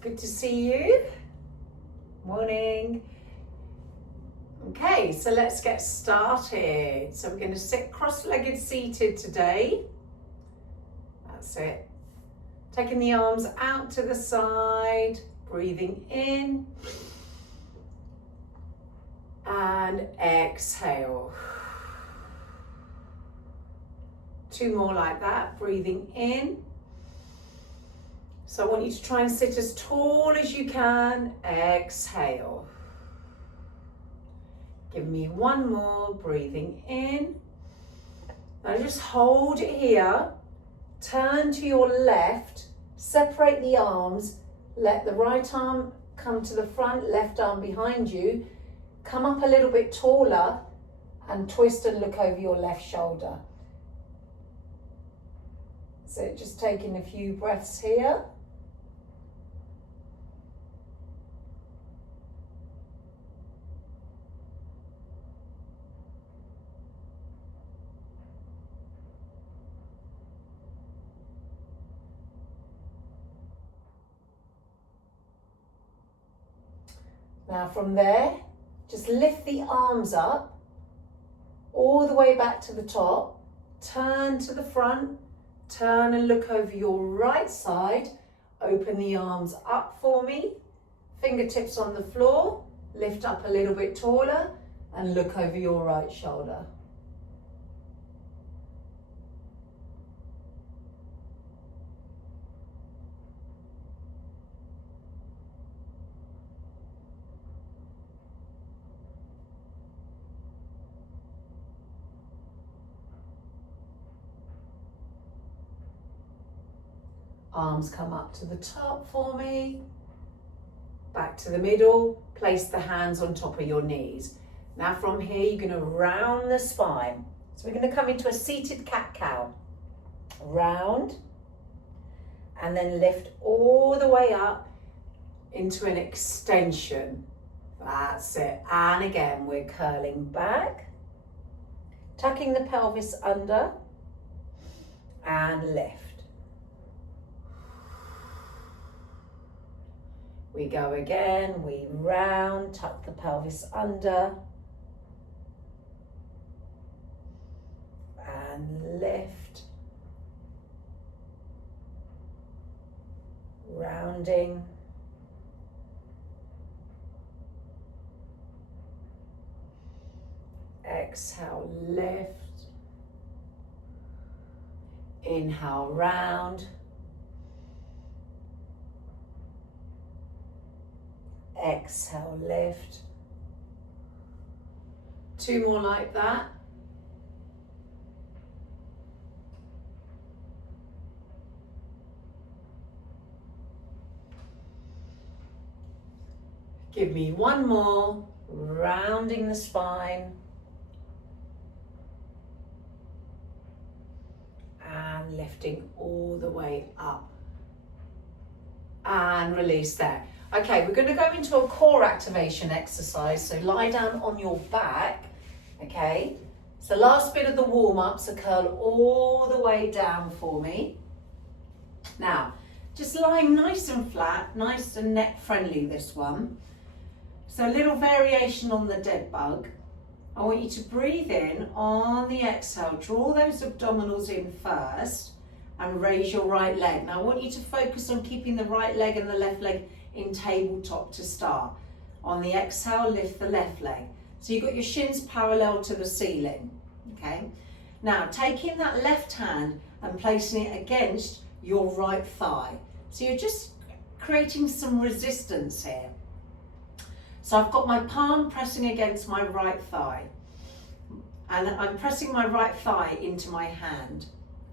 Good to see you. Morning. Okay, so let's get started. So we're going to sit cross-legged seated today. That's it. Taking the arms out to the side, breathing in and exhale. 2 more like that, breathing in. So I want you to try and sit as tall as you can. Exhale. Give me 1 more, breathing in. Now just hold it here. Turn to your left, separate the arms, let the right arm come to the front, left arm behind you. Come up a little bit taller and twist and look over your left shoulder. So just taking a few breaths here. Now from there, just lift the arms up all the way back to the top. Turn to the front, turn and look over your right side. Open the arms up for me. Fingertips on the floor, lift up a little bit taller and look over your right shoulder. Arms come up to the top for me, back to the middle, place the hands on top of your knees. Now from here you're going to round the spine. So we're going to come into a seated cat-cow. Round, and then lift all the way up into an extension. That's it. And again, we're curling back, tucking the pelvis under, and lift. We go again, we round, tuck the pelvis under, and lift, rounding, exhale, lift, inhale, round, exhale, lift. 2 more like that. Give me 1 more, rounding the spine. And lifting all the way up. And release there. Okay, we're going to go into a core activation exercise. So lie down on your back, okay? So last bit of the warm-up, so curl all the way down for me. Now, just lying nice and flat, nice and neck friendly this one. So a little variation on the dead bug. I want you to breathe in on the exhale, draw those abdominals in first and raise your right leg. Now I want you to focus on keeping the right leg and the left leg in tabletop to start. On the exhale, lift the left leg. So you've got your shins parallel to the ceiling, okay? Now, taking that left hand and placing it against your right thigh. So you're just creating some resistance here. So I've got my palm pressing against my right thigh. And I'm pressing my right thigh into my hand,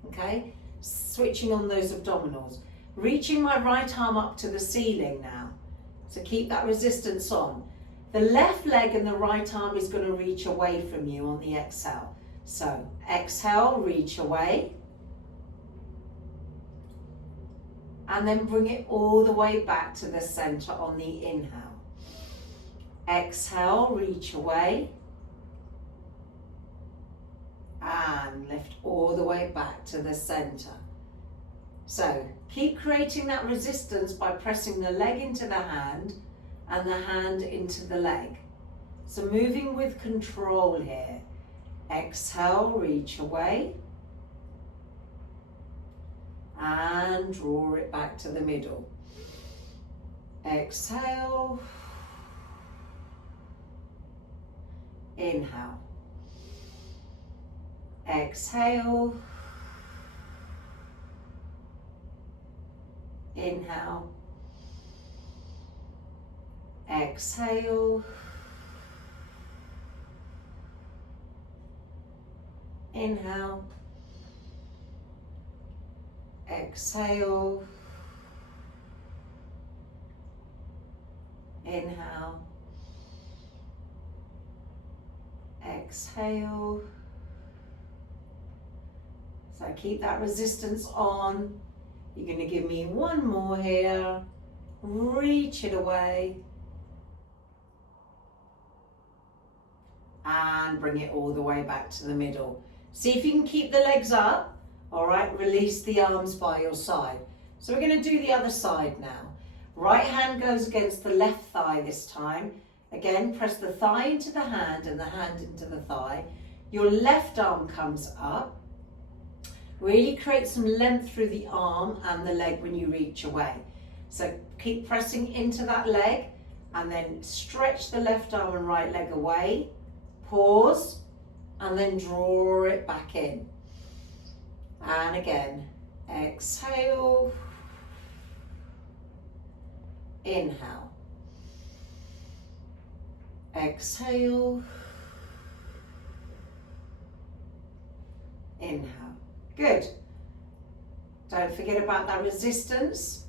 okay? Switching on those abdominals. Reaching my right arm up to the ceiling now. So keep that resistance on. The left leg and the right arm is going to reach away from you on the exhale. So exhale, reach away. And then bring it all the way back to the center on the inhale. Exhale, reach away. And lift all the way back to the center. So keep creating that resistance by pressing the leg into the hand and the hand into the leg. So moving with control here. Exhale, reach away. And draw it back to the middle. Exhale. Inhale. Exhale. Inhale. Exhale. Inhale. Exhale. Inhale. Exhale. So keep that resistance on. You're going to give me one more here. Reach it away. And bring it all the way back to the middle. See if you can keep the legs up. All right, release the arms by your side. So we're going to do the other side now. Right hand goes against the left thigh this time. Again, press the thigh into the hand and the hand into the thigh. Your left arm comes up. Really create some length through the arm and the leg when you reach away. So keep pressing into that leg and then stretch the left arm and right leg away. Pause and then draw it back in. And again, exhale. Inhale. Exhale. Inhale. Good. Don't forget about that resistance.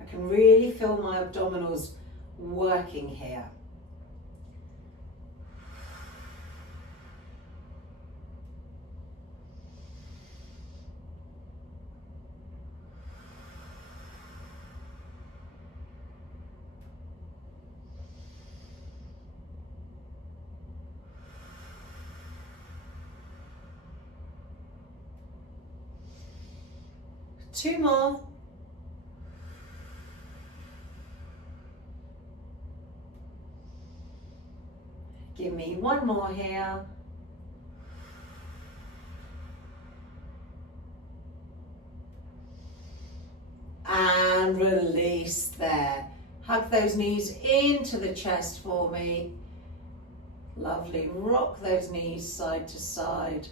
I can really feel my abdominals working here. Two more. Give me one more here. And release there. Hug those knees into the chest for me. Lovely. Rock those knees side to side.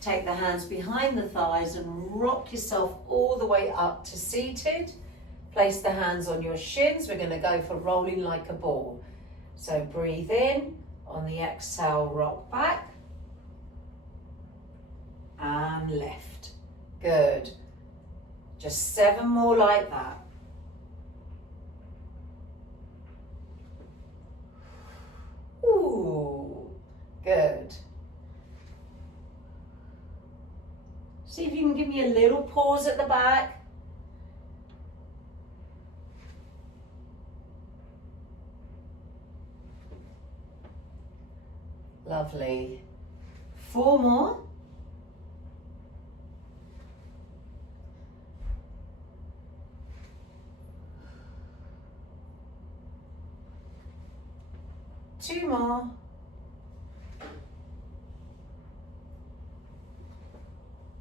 Take the hands behind the thighs and rock yourself all the way up to seated. Place the hands on your shins. We're going to go for rolling like a ball. So breathe in. On the exhale, rock back. And lift. Good. Just 7 more like that. Ooh, good. See if you can give me a little pause at the back. Lovely. 4 more. Two more.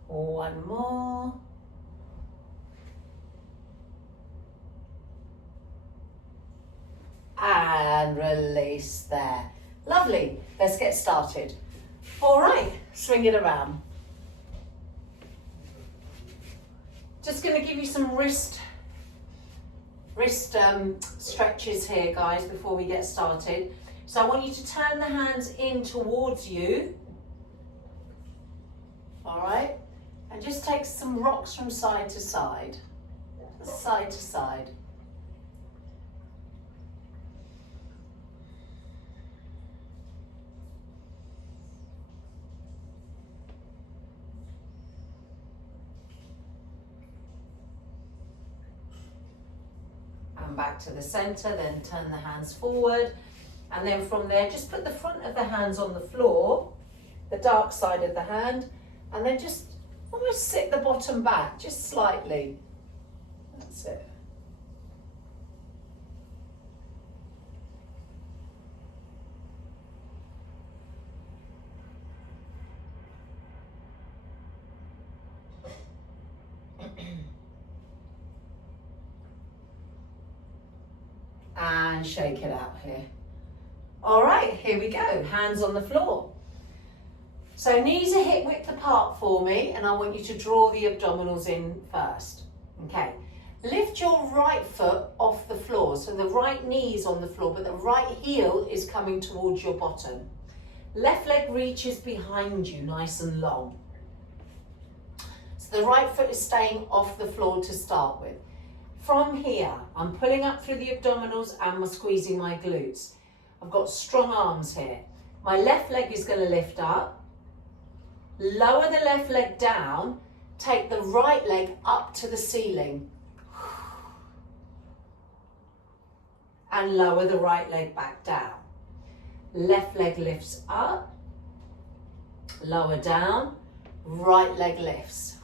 One more. And release there. Lovely. Let's get started. All right, swing it around. Just going to give you some wrist stretches here, guys, before we get started. So I want you to turn the hands in towards you. All right. And just take some rocks from side to side. Side to side. And back to the center, then turn the hands forward. And then from there, just put the front of the hands on the floor the dark side of the hand, and then just almost sit the bottom back, just slightly. That's it. And shake it out here. All right, here we go, hands on the floor. So knees are hip width apart for me, and I want you to draw the abdominals in first. Okay, lift your right foot off the floor. So the right knee is on the floor, but the right heel is coming towards your bottom. Left leg reaches behind you, nice and long. So the right foot is staying off the floor to start with. From here, I'm pulling up through the abdominals and I'm squeezing my glutes. I've got strong arms here. My left leg is going to lift up. Lower the left leg down. Take the right leg up to the ceiling. And lower the right leg back down. Left leg lifts up. Lower down. Right leg lifts.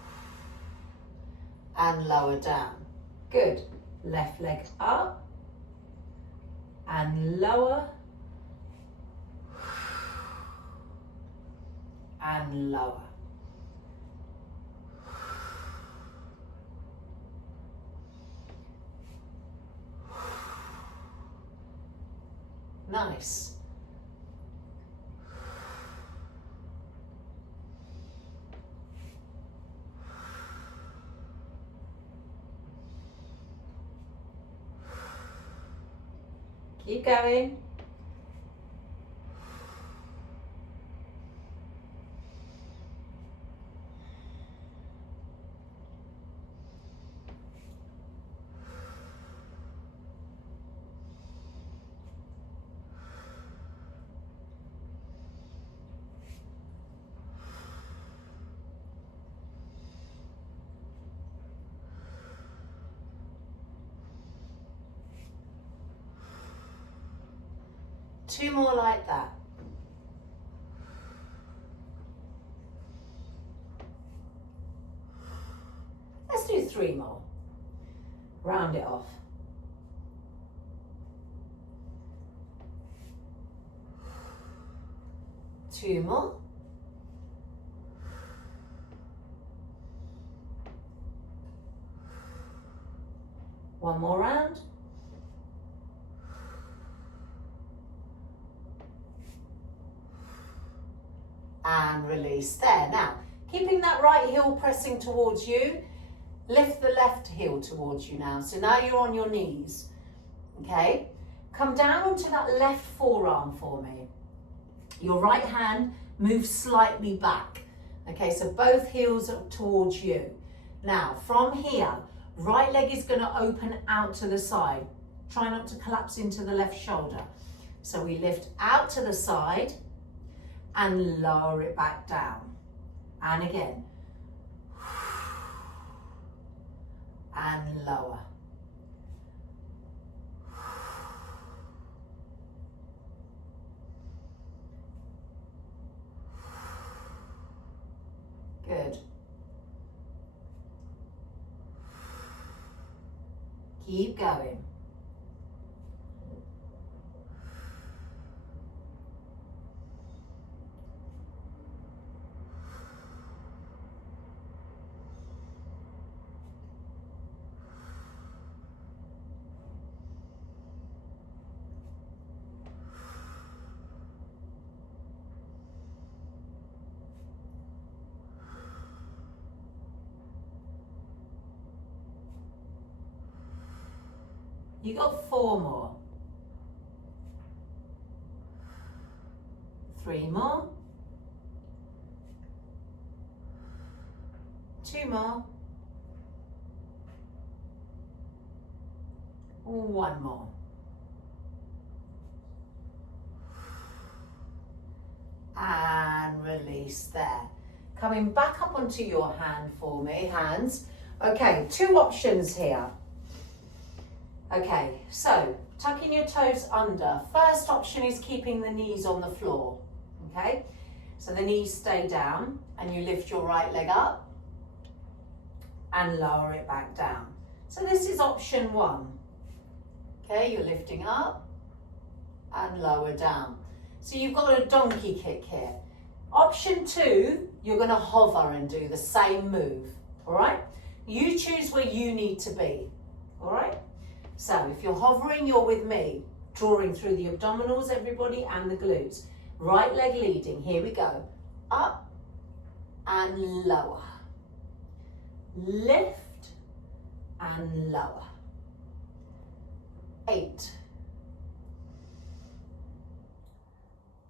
And lower down. Good. Left leg up and lower and lower. Nice. Keep going. Two more like that. Let's do three more. Round it off. Two more. One more round. And release there. Now, keeping that right heel pressing towards you, lift the left heel towards you now. So now you're on your knees, okay? Come down onto that left forearm for me. Your right hand moves slightly back, okay? So both heels are towards you. Now, from here, right leg is gonna open out to the side. Try not to collapse into the left shoulder. So we lift out to the side, and lower it back down. And again. And lower. Good. Keep going. You got four more. Three more. Two more. One more. And release there. Coming back up onto your hand for me, hands. Okay, two options here. Okay, so tucking your toes under. First option is keeping the knees on the floor, okay? So the knees stay down and you lift your right leg up and lower it back down. So this is option 1. Okay, you're lifting up and lower down. So you've got a donkey kick here. Option 2, you're going to hover and do the same move, all right? You choose where you need to be, all right? So if you're hovering, you're with me, drawing through the abdominals, everybody, and the glutes. Right leg leading, here we go. Up and lower. Lift and lower. 8,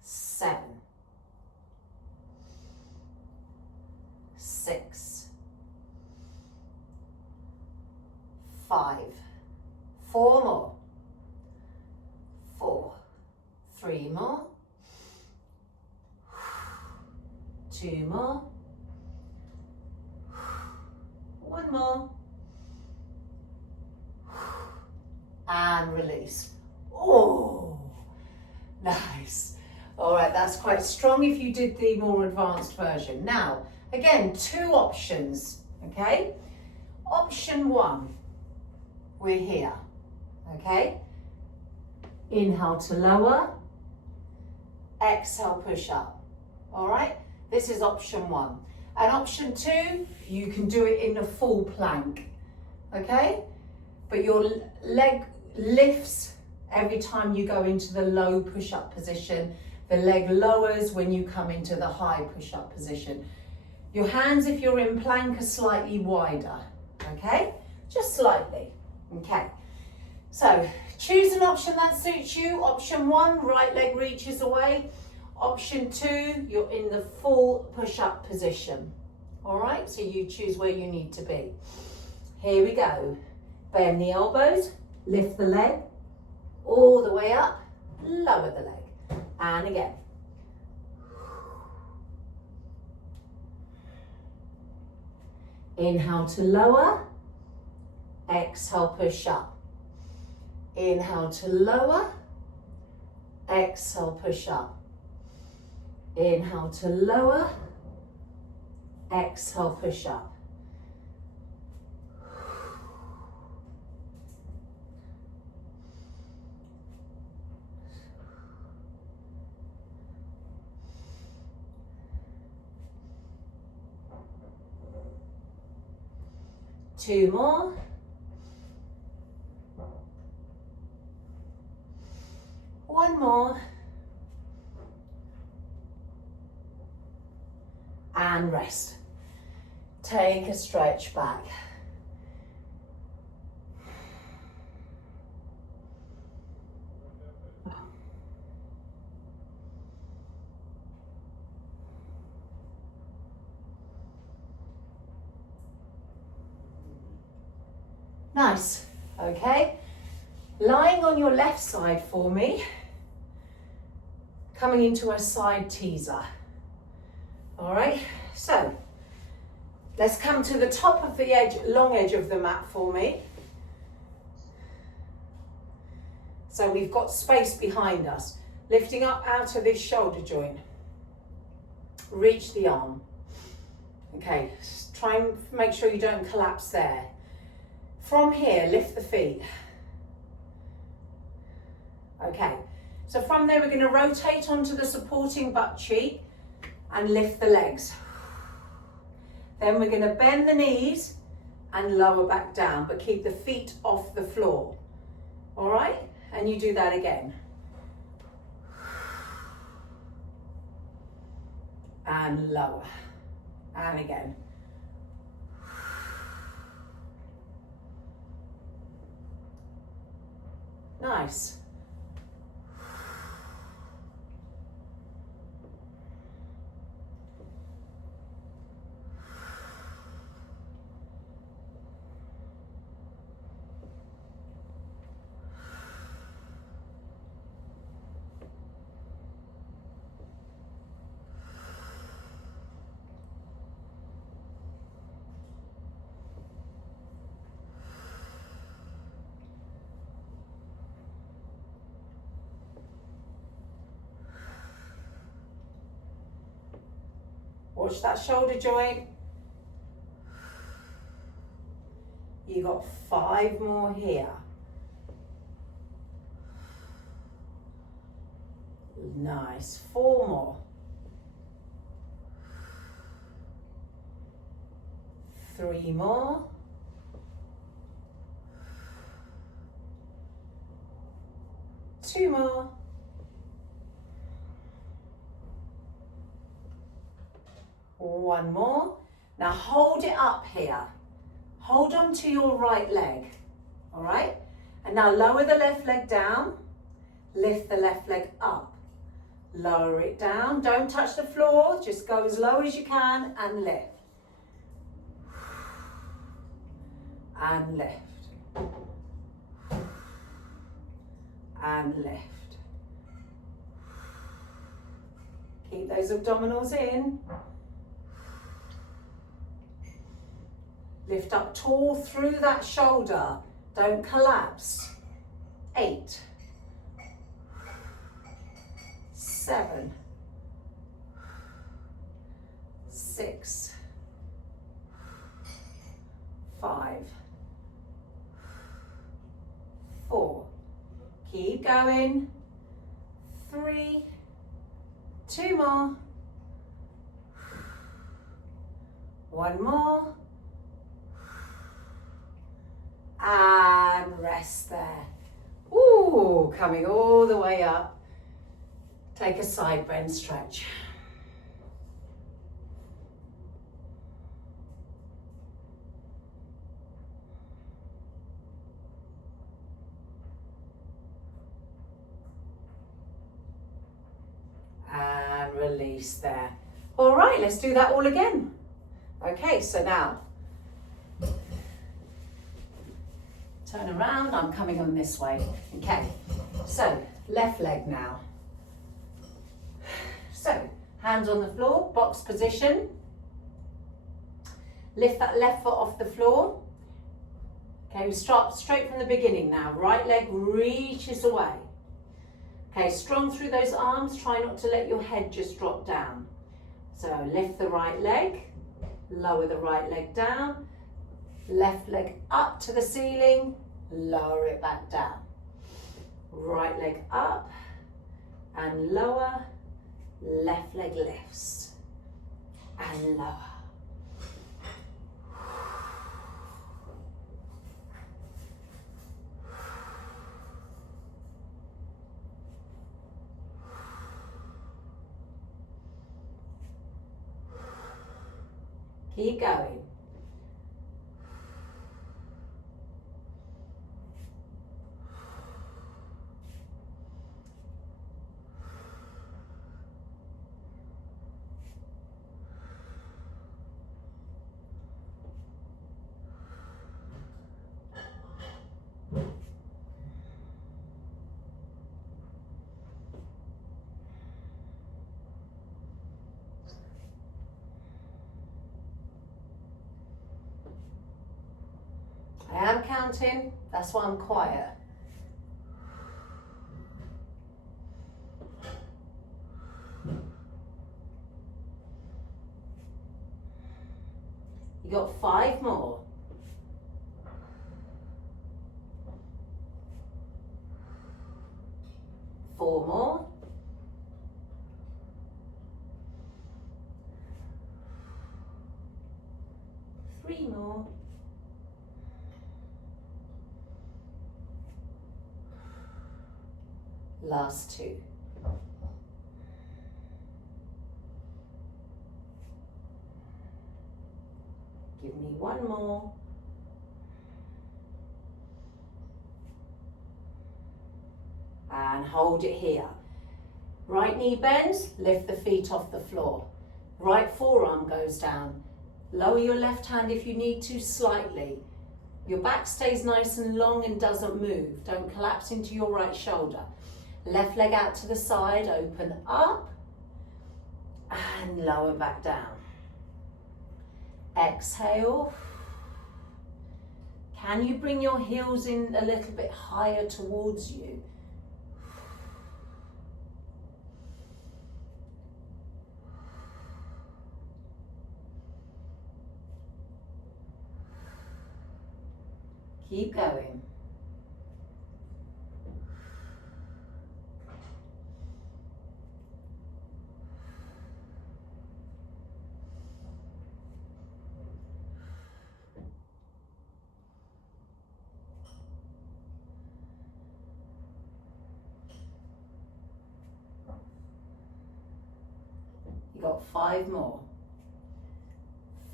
7, 6, 5, 4 more, 4, 3 more, 2 more, 1 more, and release. Oh, nice. All right, that's quite strong if you did the more advanced version. Now, again, 2 options, okay? Option 1, we're here, okay? Inhale to lower, exhale, push up, all right? This is option 1. And option 2, you can do it in a full plank, okay? But your leg lifts every time you go into the low push-up position. The leg lowers when you come into the high push-up position. Your hands, if you're in plank, are slightly wider, okay? Just slightly, okay? So choose an option that suits you. Option 1, right leg reaches away. Option 2, you're in the full push-up position, all right? So you choose where you need to be. Here we go. Bend the elbows, lift the leg, all the way up, lower the leg, and again. Inhale to lower, exhale, push up. Inhale to lower, exhale, push up. Inhale to lower, exhale, push up. Two more. One more. And rest. Take a stretch back. Nice, okay. Lying on your left side for me, coming into a side teaser. All right, so let's come to the top of the edge, long edge of the mat for me. So we've got space behind us. Lifting up out of this shoulder joint. Reach the arm. Okay, try and make sure you don't collapse there. From here, lift the feet. Okay, so from there we're going to rotate onto the supporting butt cheek and lift the legs. Then we're going to bend the knees and lower back down, but keep the feet off the floor. All right, and you do that again. And lower, and again. Nice. Watch that shoulder joint. You got 5 more here. Nice. 4 more. 3 more. 2 more. 1 more. Now hold it up here. Hold on to your right leg. All right? And now lower the left leg down. Lift the left leg up. Lower it down. Don't touch the floor. Just go as low as you can and lift. And lift. And lift. Keep those abdominals in. Lift up tall through that shoulder. Don't collapse. 8. 7. 6. 5. 4. Keep going. 3. 2 more. 1 more. And rest there. Ooh, coming all the way up. Take a side bend stretch. And release there. All right, let's do that all again. Okay, so now turn around, I'm coming on this way. Okay, so left leg now. So, hands on the floor, box position. Lift that left foot off the floor. Okay, we start straight from the beginning now. Right leg reaches away. Okay, strong through those arms. Try not to let your head just drop down. So, lift the right leg. Lower the right leg down. Left leg up to the ceiling. Lower it back down. Right leg up and lower. Left leg lifts and lower. Keep going. I am counting, that's why I'm quiet. You got 5 more. 4 more. 3 more. Last 2. Give me 1 more. And hold it here. Right knee bends, lift the feet off the floor. Right forearm goes down. Lower your left hand if you need to slightly. Your back stays nice and long and doesn't move. Don't collapse into your right shoulder. Left leg out to the side, open up and lower back down. Exhale. Can you bring your heels in a little bit higher towards you? Keep going. You got 5 more.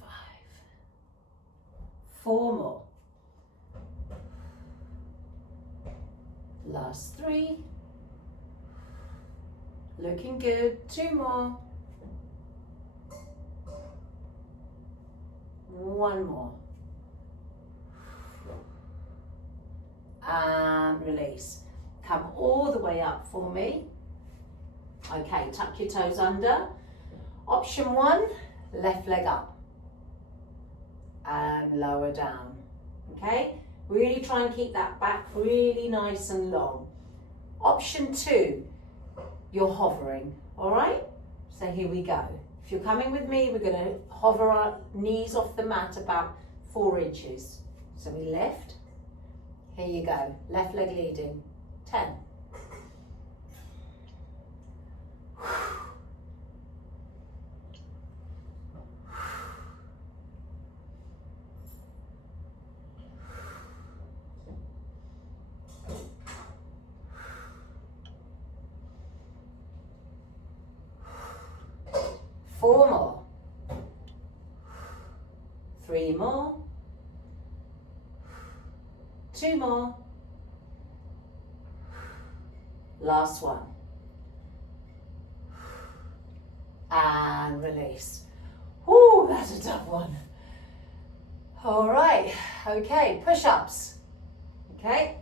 5. 4 more. Last 3. Looking good. 2 more. 1 more. And release. Come all the way up for me. Okay, tuck your toes under. Option 1, left leg up and lower down. Okay, really try and keep that back really nice and long. Option 2, you're hovering. All right, so here we go. If you're coming with me, we're going to hover our knees off the mat about 4 inches. So we lift. Here you go, left leg leading. 10. 4 more. 3 more. 2 more. Last one. And release. Whoo, that's a tough one. All right, okay, push-ups. Okay,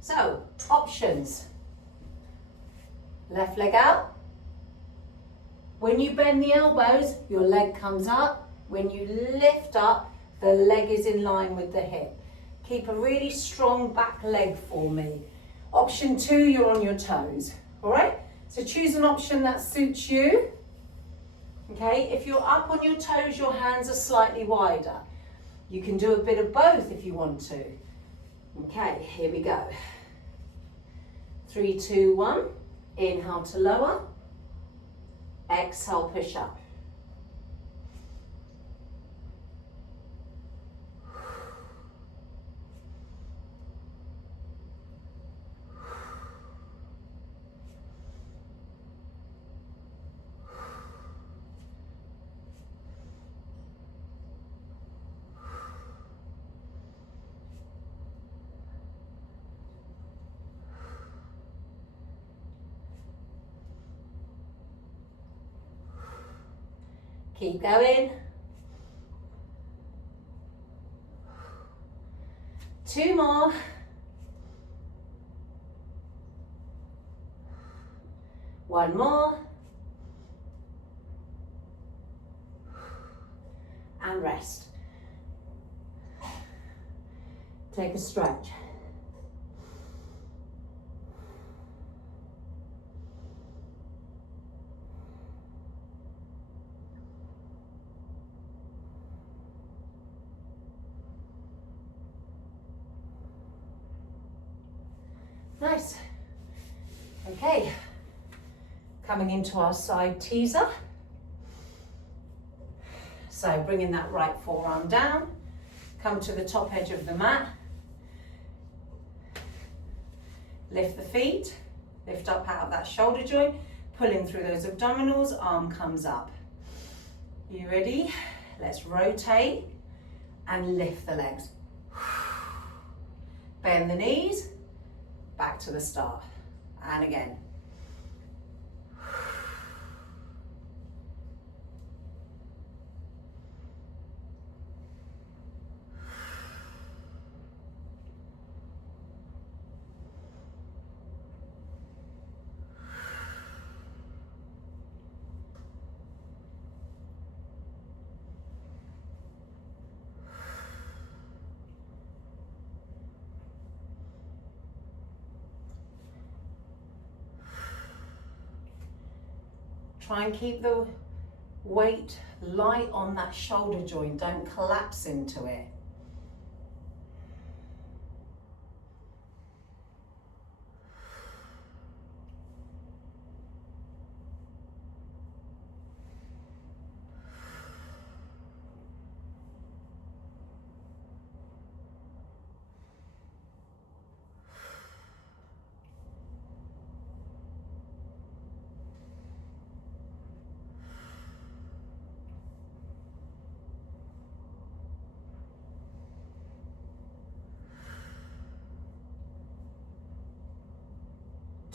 so options. Left leg out. When you bend the elbows, your leg comes up. When you lift up, the leg is in line with the hip. Keep a really strong back leg for me. Option 2, you're on your toes. All right, so choose an option that suits you. Okay, if you're up on your toes, your hands are slightly wider. You can do a bit of both if you want to. Okay, here we go. 3, 2, 1. Inhale to lower. Exhale, push up. Keep going. 2 more. 1 more. And rest. Take a stretch. Nice. Okay, coming into our side teaser. So bringing that right forearm down, come to the top edge of the mat. Lift the feet, lift up out of that shoulder joint, pulling through those abdominals, arm comes up. You ready? Let's rotate and lift the legs. Bend the knees. Back to the start, and again. Try and keep the weight light on that shoulder joint. Don't collapse into it.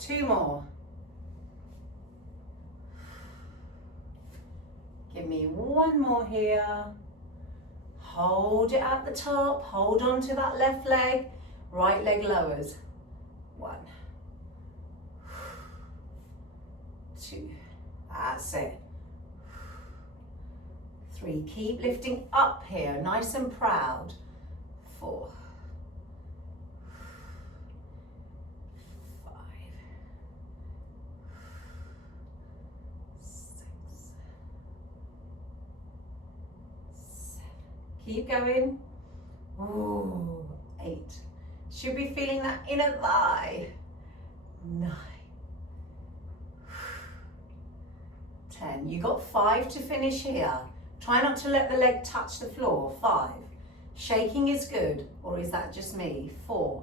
2 more. Give me 1 more here. Hold it at the top, hold on to that left leg, right leg lowers. 1, 2, that's it. 3, keep lifting up here, nice and proud. 4, 5, 6, 7. Keep going. Ooh, 8. Should be feeling that inner thigh. 9. 10. You got 5 to finish here. Try not to let the leg touch the floor. 5. Shaking is good, or is that just me? 4.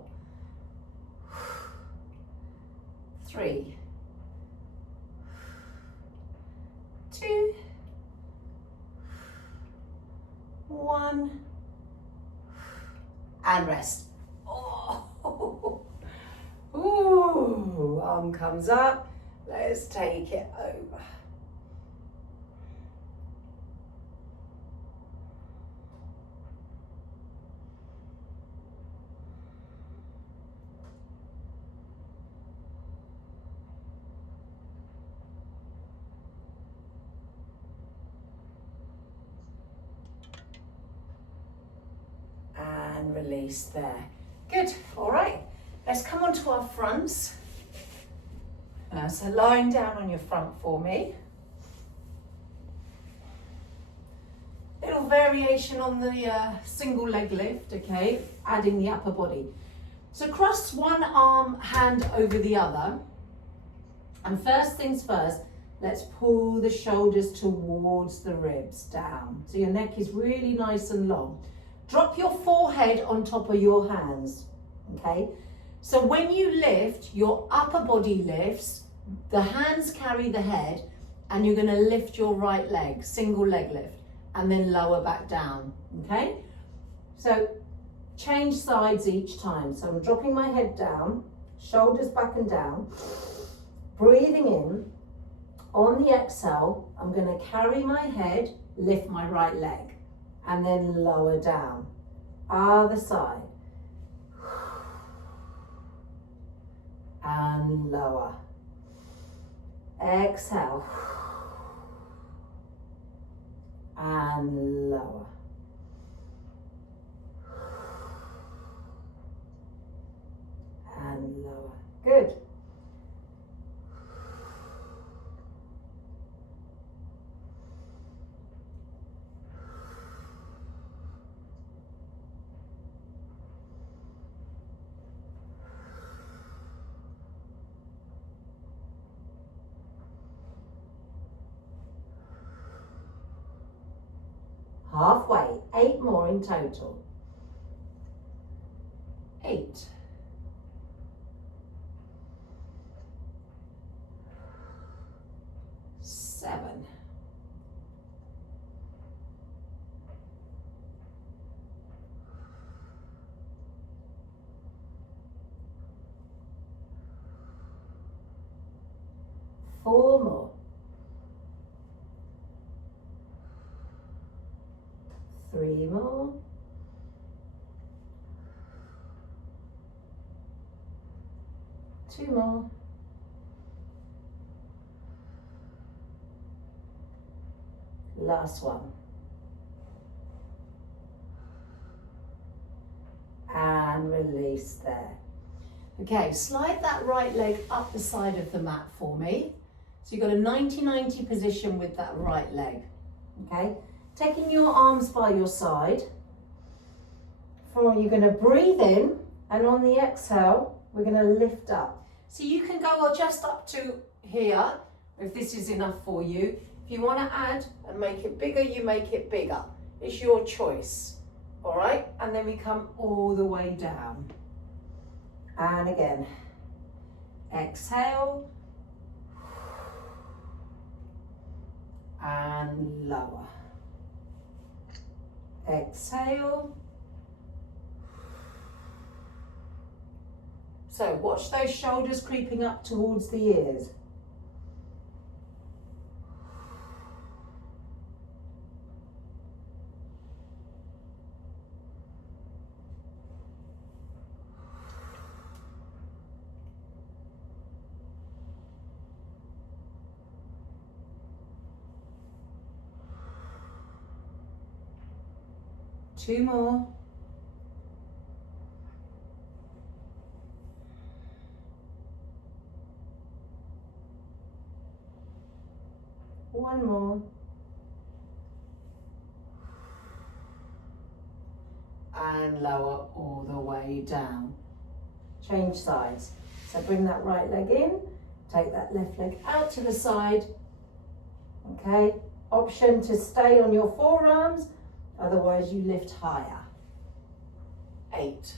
3. 2. 1. And rest. Oh. Ooh, arm comes up. Let's take it over. And release there. Good, all right. Let's come on to our fronts. So lying down on your front for me. Little variation on the single leg lift, okay? Adding the upper body. So cross one arm, hand over the other. And first things first, let's pull the shoulders towards the ribs down. So your neck is really nice and long. Drop your forehead on top of your hands, okay? So when you lift, your upper body lifts, the hands carry the head, and you're gonna lift your right leg, single leg lift, and then lower back down, okay? So change sides each time. So I'm dropping my head down, shoulders back and down, breathing in. On the exhale, I'm gonna carry my head, lift my right leg, and then lower down. Other side. And lower. Exhale. And lower. And lower. Good. Halfway, 8 more in total. 8. 7. 4 more. 3 more. 2 more. Last one. And release there. Okay, slide that right leg up the side of the mat for me. So you've got a 90-90 position with that right leg, okay? Taking your arms by your side. You're gonna breathe in, and on the exhale, we're gonna lift up. So you can go just up to here, if this is enough for you. If you wanna add and make it bigger, you make it bigger. It's your choice, all right? And then we come all the way down. And again, exhale. And lower. Exhale. So watch those shoulders creeping up towards the ears. Two more. One more. And lower all the way down. Change sides. So bring that right leg in, take that left leg out to the side. Okay, option to stay on your forearms, otherwise you lift higher. 8.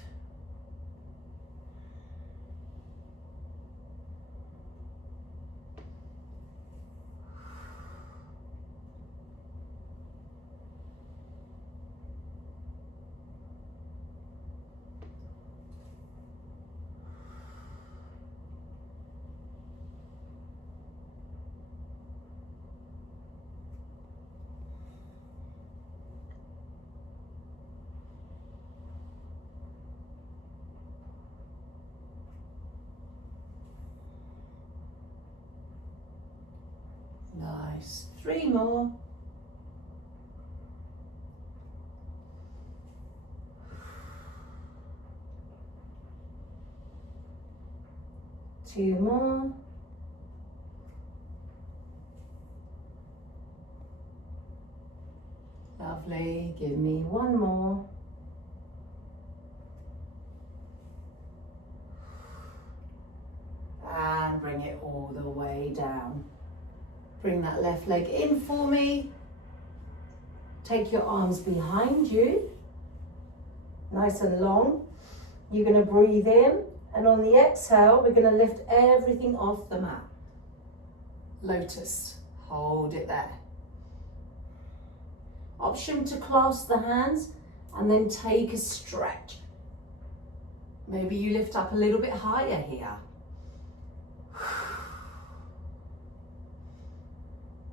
Nice. 3 more. Two more. Lovely. Give me one more. And bring it all the way down. Bring that left leg in for me. Take your arms behind you, nice and long. You're going to breathe in, and on the exhale, we're going to lift everything off the mat. Lotus, hold it there. Option to clasp the hands and then take a stretch. Maybe you lift up a little bit higher here.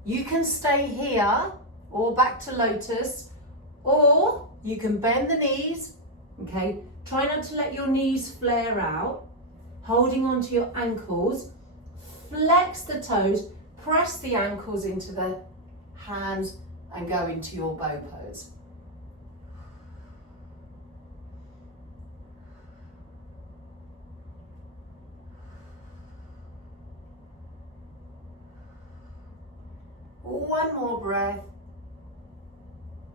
You can stay here or back to lotus, or you can bend the knees, okay? Try not to let your knees flare out, holding onto your ankles. Flex the toes, press the ankles into the hands and go into your bow pose. One more breath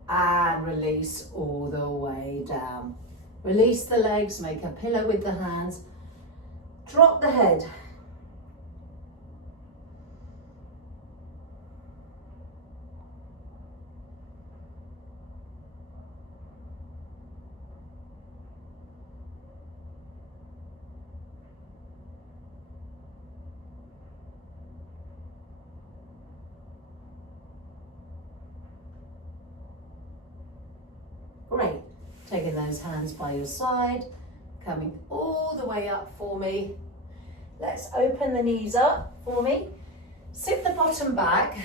and release all the way down. Release the legs, make a pillow with the hands, drop the head. Great. Taking those hands by your side, coming all the way up for me. Let's open the knees up for me. Sit the bottom back,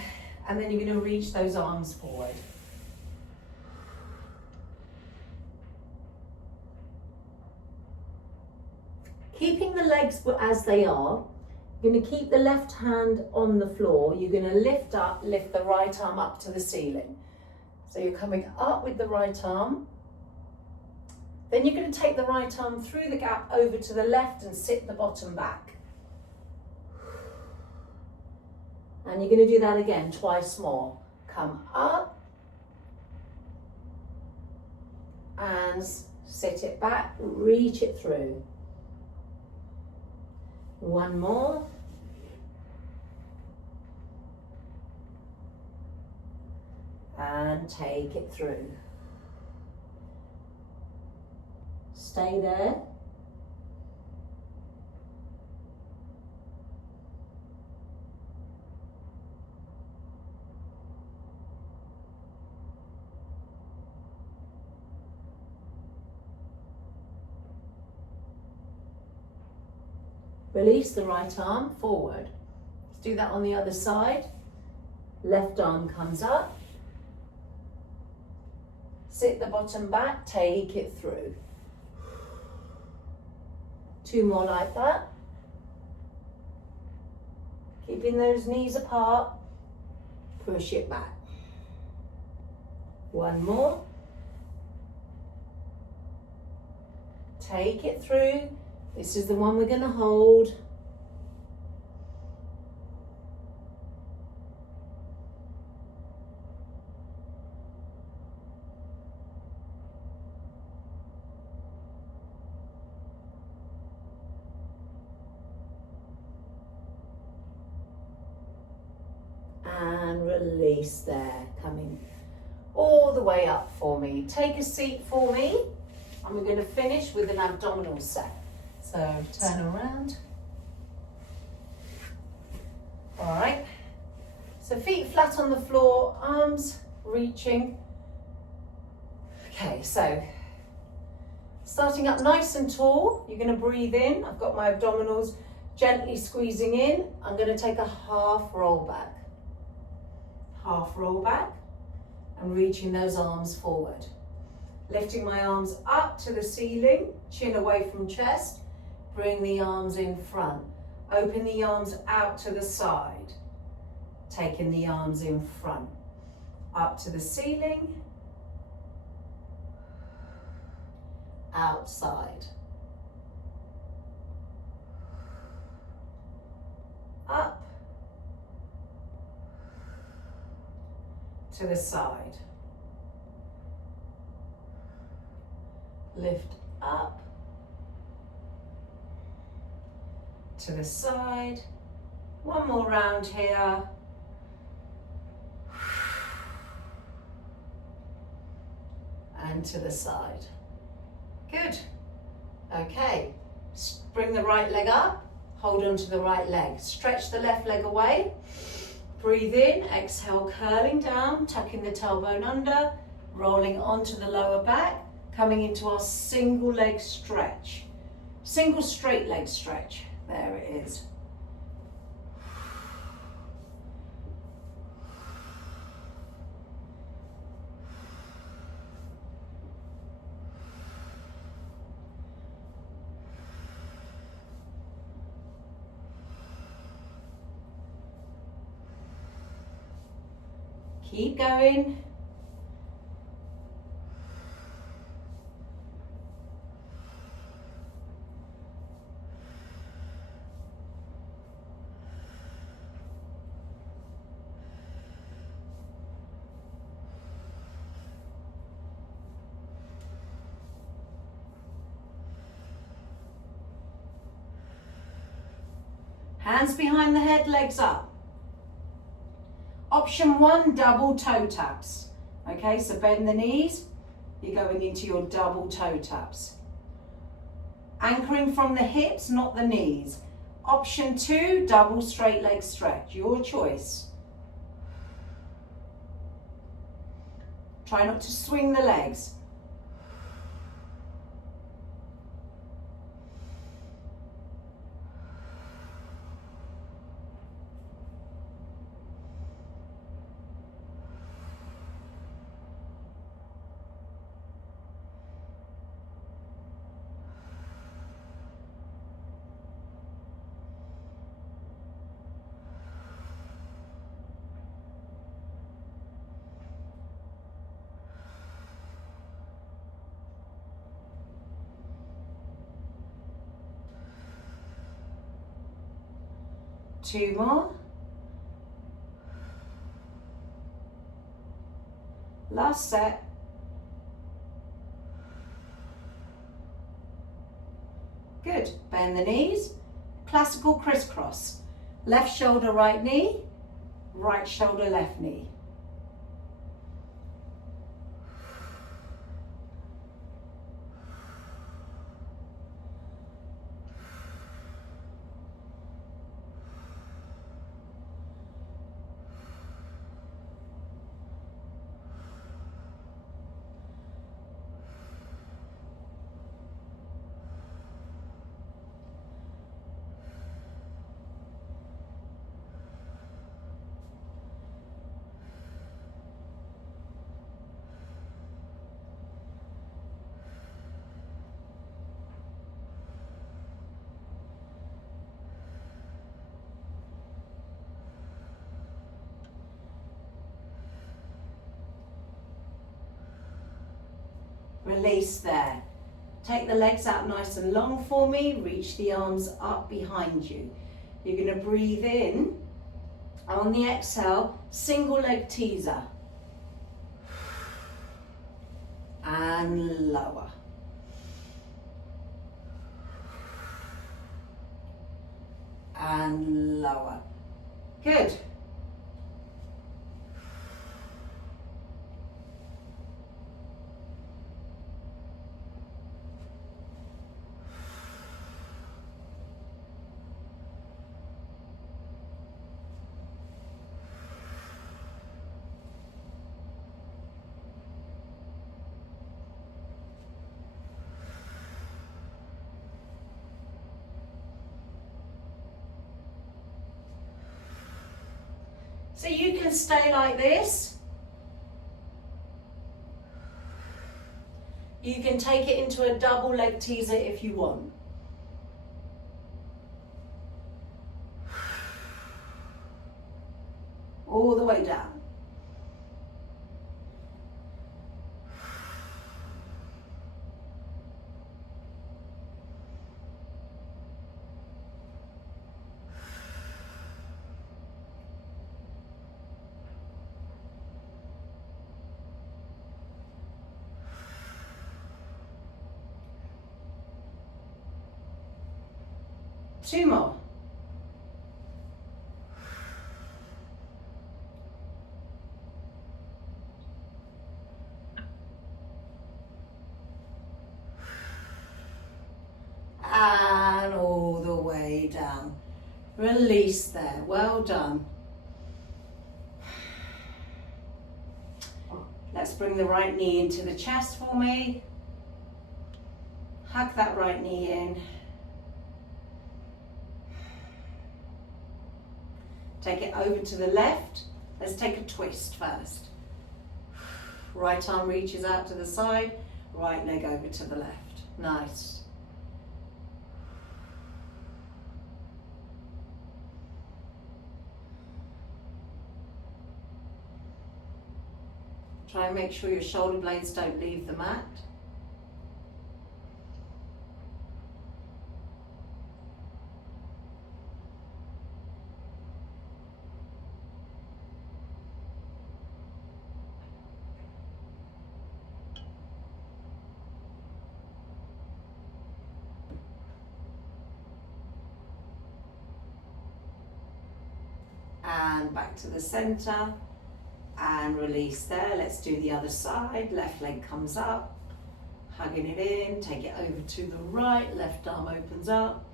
and then you're going to reach those arms forward. Keeping the legs as they are, you're going to keep the left hand on the floor. You're going to lift the right arm up to the ceiling. So you're coming up with the right arm. Then you're going to take the right arm through the gap over to the left and sit the bottom back. And you're going to do that again twice more. Come up and sit it back, reach it through. One more. And take it through. Stay there. Release the right arm forward. Let's do that on the other side. Left arm comes up. Sit the bottom back, take it through. 2 more like that. Keeping those knees apart. Push it back. 1 more. Take it through. This is the one we're going to hold. And release there, coming all the way up for me. Take a seat for me, and we're going to finish with an abdominal set. So turn around. All right, so feet flat on the floor, arms reaching. Okay, so starting up nice and tall, you're going to breathe in. I've got my abdominals gently squeezing in. I'm going to take a half roll back. Half roll back and reaching those arms forward. Lifting my arms up to the ceiling, chin away from chest, bring the arms in front. Open the arms out to the side, taking the arms in front. Up to the ceiling, outside. Up, to the side. Lift up, to the side. 1 more round here. And to the side. Good. Okay. Bring the right leg up. Hold on to the right leg. Stretch the left leg away. Breathe in, exhale, curling down, tucking the tailbone under, rolling onto the lower back, coming into our single leg stretch. Single straight leg stretch. There it is. Keep going. Hands behind the head, legs up. Option 1, double toe taps. Okay, so bend the knees. You're going into your double toe taps. Anchoring from the hips, not the knees. Option 2, double straight leg stretch. Your choice. Try not to swing the legs. Two more. Last set. Good. Bend the knees. Classical crisscross. Left shoulder, right knee. Right shoulder, left knee. release there. Take the legs out nice and long for me, reach the arms up behind you. You're going to breathe in, on the exhale, single leg teaser. And lower. And lower. Good. So you can stay like this. You can take it into a double leg teaser if you want. All the way down. Two more. And all the way down. Release there. Well done. Let's bring the right knee into the chest for me. Hug that right knee in. Take it over to the left. Let's take a twist first. Right arm reaches out to the side, right leg over to the left. Nice. Try and make sure your shoulder blades don't leave the mat. And back to the center and release there. Let's do the other side. Left leg comes up, hugging it in, take it over to the right, left arm opens up.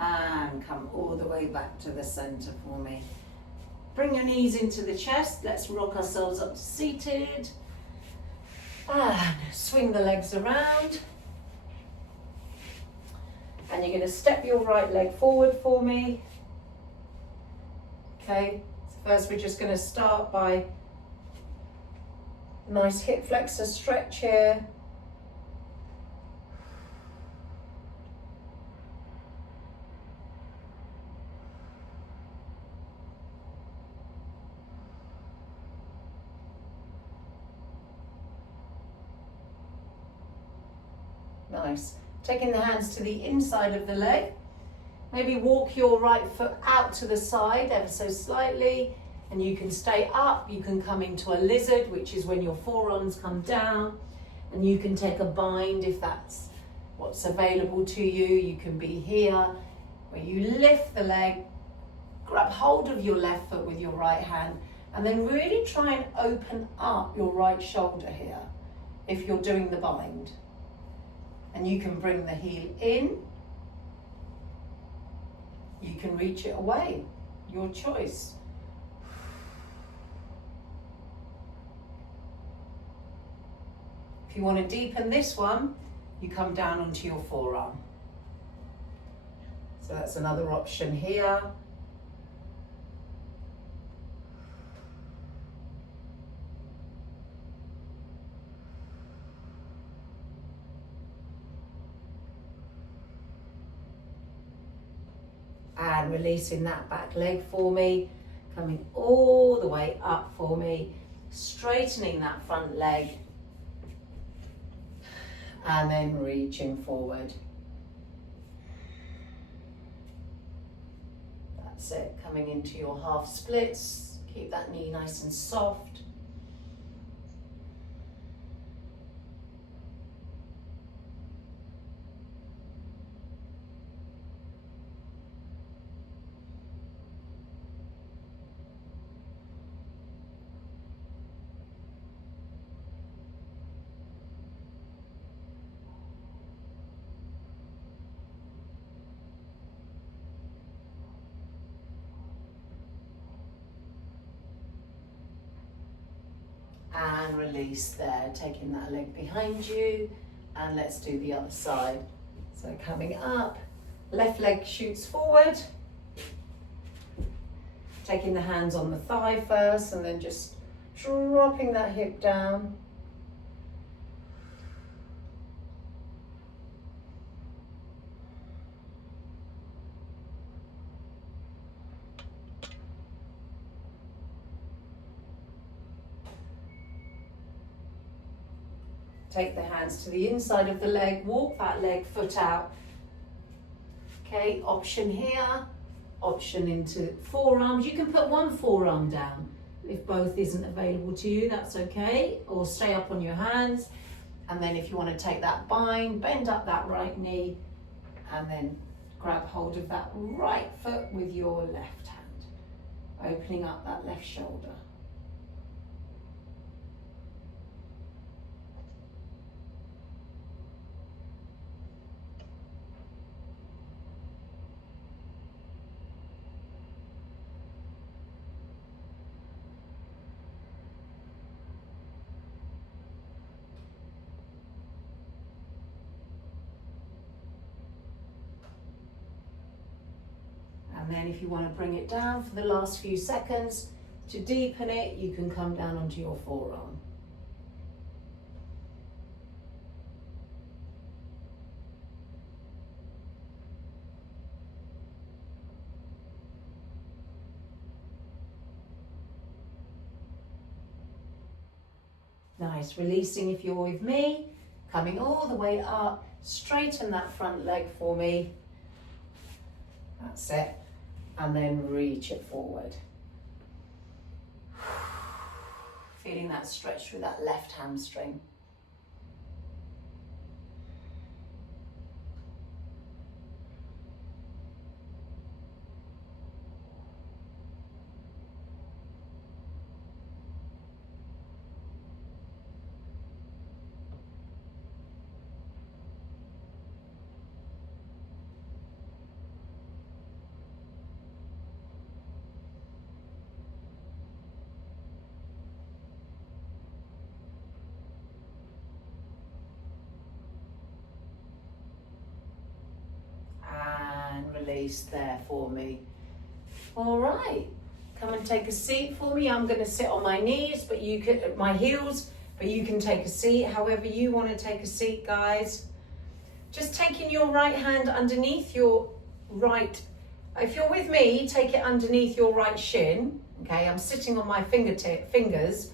And come all the way back to the center for me. Bring your knees into the chest. Let's rock ourselves up to seated. And swing the legs around. And you're going to step your right leg forward for me. Okay, so first we're just going to start by a nice hip flexor stretch here. Nice. Taking the hands to the inside of the leg. Maybe walk your right foot out to the side ever so slightly, and you can stay up. You can come into a lizard, which is when your forearms come down, and you can take a bind if that's what's available to you. You can be here, where you lift the leg, grab hold of your left foot with your right hand, and then really try and open up your right shoulder here if you're doing the bind. And you can bring the heel in. You can reach it away. Your choice. If you want to deepen this one, you come down onto your forearm. So that's another option here. And releasing that back leg for me, coming all the way up for me, straightening that front leg, and then reaching forward. That's it, coming into your half splits, keep that knee nice and soft. And release there, taking that leg behind you, and let's do the other side. So coming up, left leg shoots forward, taking the hands on the thigh first, and then just dropping that hip down. Take the hands to the inside of the leg, walk that leg foot out. Okay, option here, option into forearms. You can put one forearm down. If both isn't available to you, that's okay. Or stay up on your hands. And then if you want to take that bind, bend up that right knee, and then grab hold of that right foot with your left hand, opening up that left shoulder. And then if you want to bring it down for the last few seconds, to deepen it, you can come down onto your forearm. Nice, releasing if you're with me, coming all the way up, straighten that front leg for me. That's it. And then reach it forward. Feeling that stretch through that left hamstring. Release there for me. All right, come and take a seat for me. I'm going to sit on my knees, but you could, my heels, but you can take a seat however you want to take a seat, guys. Just taking your right hand underneath your right, if you're with me, take it underneath your right shin. Okay, I'm sitting on my fingers,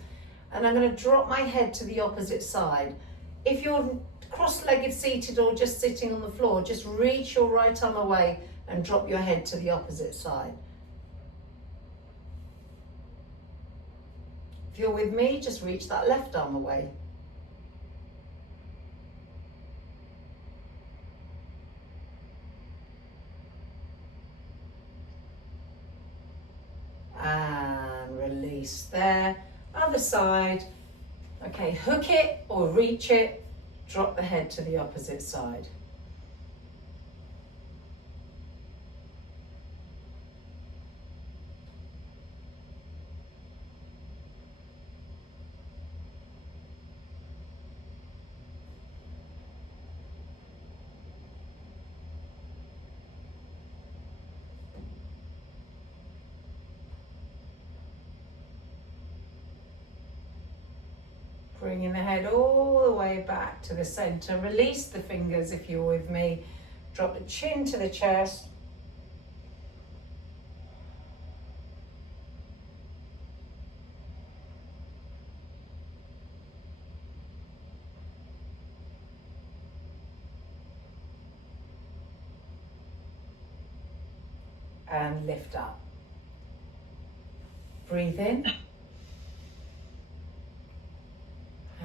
and I'm going to drop my head to the opposite side. If you're cross-legged seated or just sitting on the floor, just reach your right arm away and drop your head to the opposite side. If you're with me, just reach that left arm away. And release there. Other side. Okay, hook it or reach it. Drop the head to the opposite side. Bringing the head all the way back to the center. Release the fingers if you're with me. Drop the chin to the chest. And lift up. Breathe in.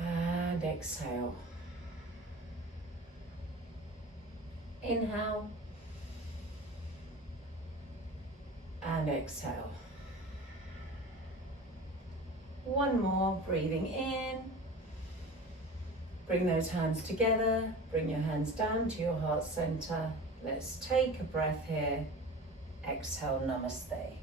And exhale. Inhale. And exhale. One more, breathing in. Bring those hands together. Bring your hands down to your heart center. Let's take a breath here. Exhale, namaste.